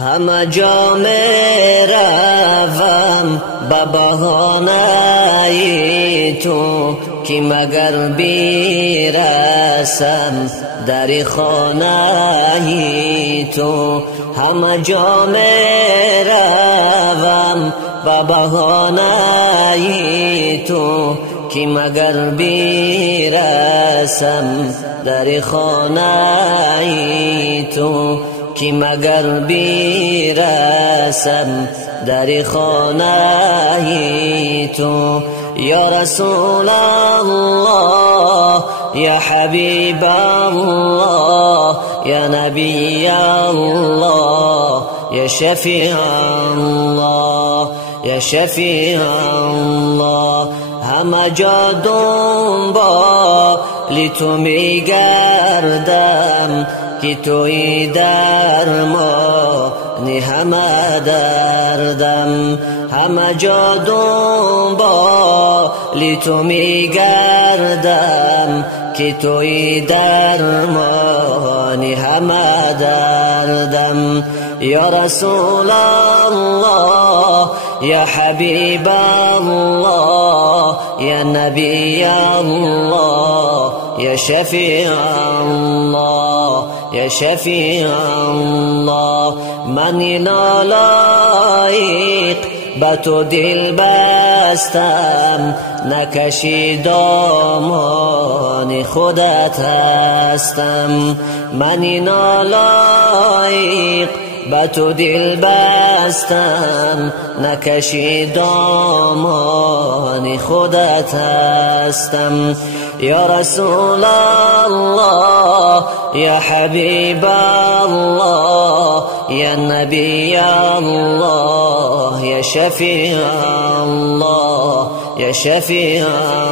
همه جا میروم به بهانه تو که مگر برسم در خانه تو. همه جا میروم به بهانه تو که مگر برسم در خانه تو که مگر برسم در خانه تو. یا رسول الله یا حبیب الله یا نبی الله یا شفیع الله یا شفیع الله. همه جا دنبال تو میگردم که توی درمان همه دردم. همه جا دنبال تو میگردم که توی درمان همه دردم. یا رسول الله یا حبیب الله یا نبی الله یا شفیع الله یا شفیع الله. من نالایق به تو دل بستم نکشی دامان خودت هستم. من نالایق به تو دل بستم نکشی دامان خودت هستم. یا رسول الله یا حبیب الله یا نبی الله یا شفیع الله یا شفیع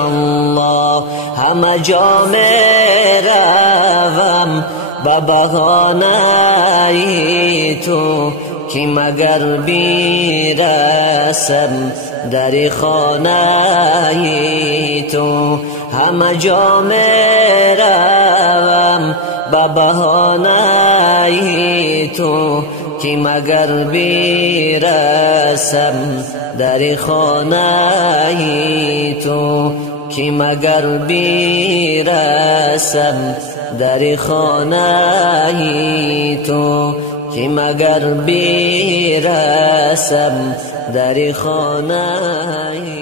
الله. همه جا میروم به بهانه تو که مگر برسم در خانه تو. همه جا میروم به بهانه تو که مگر برسم در خانه تو که مگر برسم در خانه تو که مگر برسم در خانه